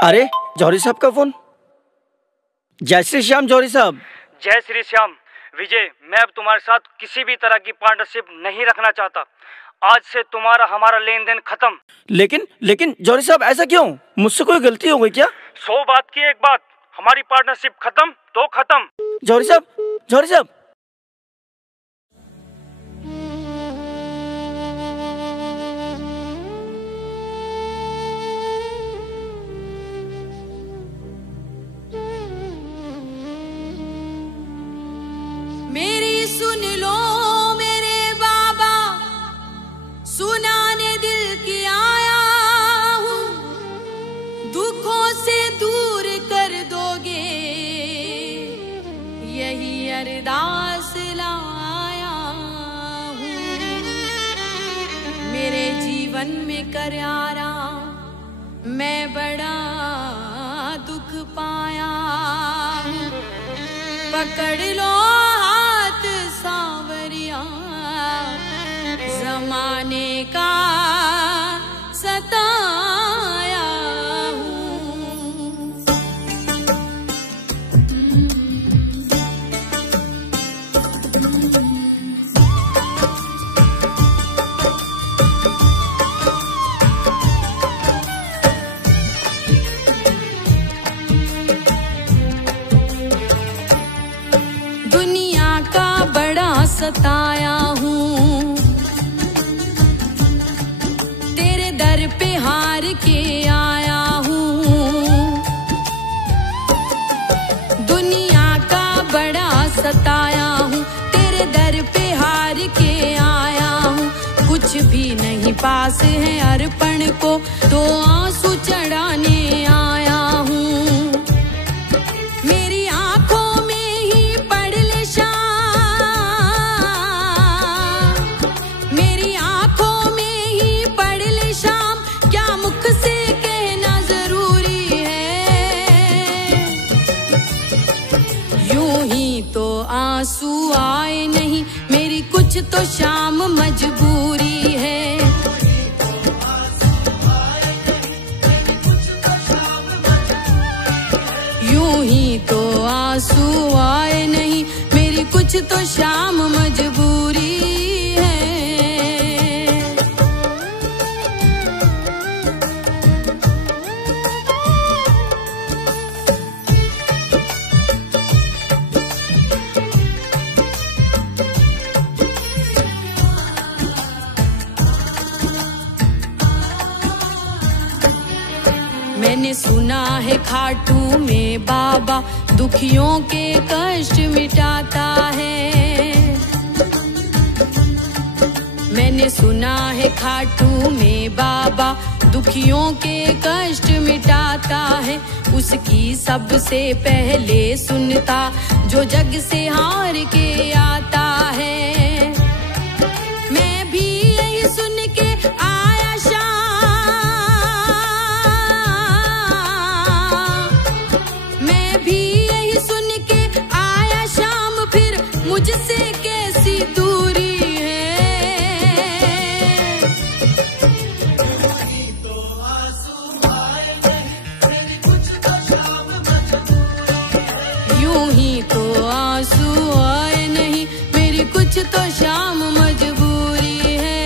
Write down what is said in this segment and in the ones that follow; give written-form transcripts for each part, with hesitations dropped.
अरे जौहरी साहब का फोन। जय श्री श्याम जौहरी साहब। जय श्री श्याम। विजय, मैं अब तुम्हारे साथ किसी भी तरह की पार्टनरशिप नहीं रखना चाहता। आज से तुम्हारा हमारा लेन देन खत्म। लेकिन जौहरी साहब ऐसा क्यों? मुझसे कोई गलती हो गई क्या? 100 बात की एक बात, हमारी पार्टनरशिप खत्म तो खत्म। जौहरी साहब मेरी सुन लो मेरे बाबा, सुनाने दिल की आया हूँ, दुखों से दूर कर दोगे यही अरदास लाया हूँ। मेरे जीवन में कर आराम, मैं बड़ा दुख पाया हूँ, पकड़ लो जमाने का सताया हूँ। दुनिया का बड़ा सताया हूँ, हार के आया हूँ। दुनिया का बड़ा सताया हूँ, तेरे दर पे हार के आया हूँ। कुछ भी नहीं पास है अर्पण को, तो आंसू चढ़ाने आया हूँ। मेरी आंखों में ही पढ़ ले शाम, मेरी आंखों में ही पढ़ ले शाम, क्या मुख से कहना जरूरी है। यूं ही तो आंसू आए नहीं, मेरी कुछ तो शाम मजबूरी है। यूं ही तो आंसू आए नहीं, मेरी कुछ तो शाम मजबूरी है। मैंने सुना है खाटू में बाबा दुखियों के कष्ट मिटाता है। मैंने सुना है खाटू में बाबा दुखियों के कष्ट मिटाता है। उसकी सबसे पहले सुनता जो जग से हार के आता है। मैं भी यही सुन के आया शाम, मुझसे कैसी दूरी है। तो आंसू आए नहीं, मेरी कुछ तो शाम मजबूरी है। यूं ही तो आंसू आए नहीं, मेरी कुछ तो शाम मजबूरी है।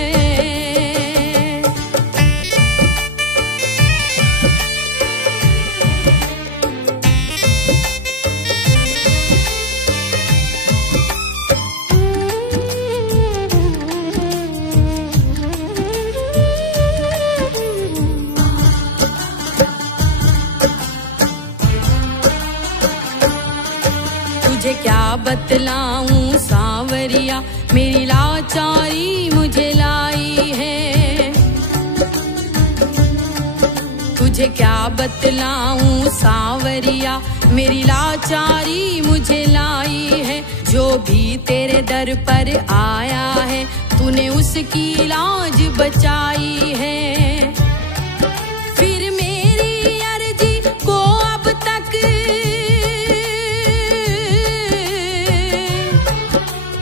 तुझे क्या बतलाऊं सांवरिया, मेरी लाचारी मुझे लाई है। तुझे क्या बतलाऊं सांवरिया, मेरी लाचारी मुझे लाई है। जो भी तेरे दर पर आया है, तूने उसकी लाज बचाई है। फिर मेरी अर्जी को अब तक,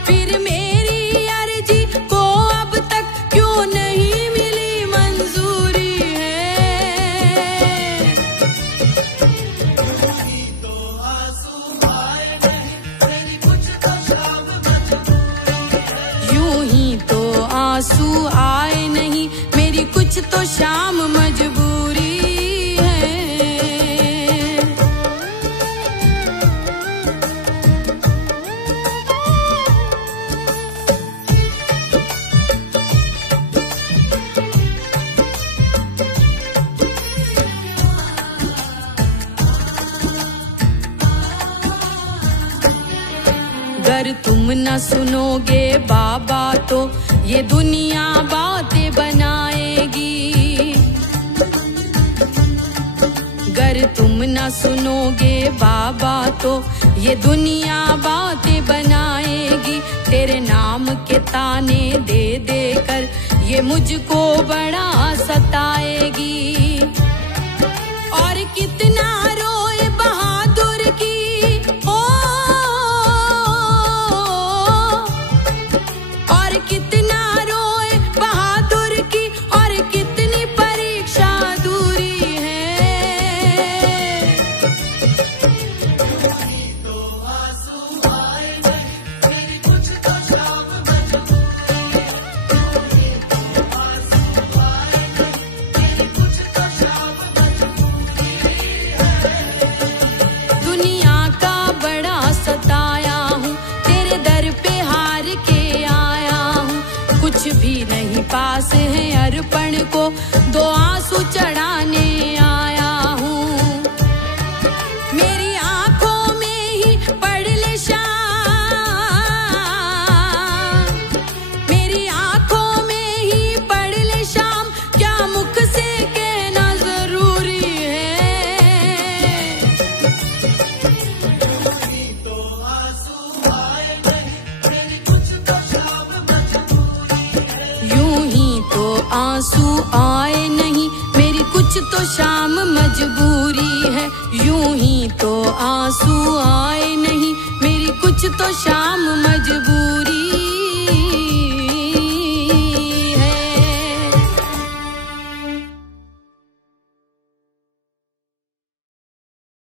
फिर मेरी अर्जी को अब तक क्यों नहीं मिली मंजूरी है। कुछ तो शाम मजबूरी है। अगर तुम न सुनोगे बाबा तो ये दुनिया बातें बनाएगी। अगर तुम न सुनोगे बाबा तो ये दुनिया बातें बनाएगी। तेरे नाम के ताने दे दे कर ये मुझको बड़ा सताएगी। और कितना रोए बहादुर की पास है अर्पण को दो आंसू चढ़ाने आया हूँ। मेरी आंखों में ही पढ़ ले शाम, मेरी आंखों में ही पढ़ ले शाम, क्या मुख से कहना जरूरी है। तो आंसू आए नहीं मेरी कुछ तो शाम मजबूरी है। यूं ही तो आंसू आए नहीं मेरी कुछ तो शाम मजबूरी है। यूं ही तो आंसू आए नहीं मेरी कुछ तो शाम मजबूरी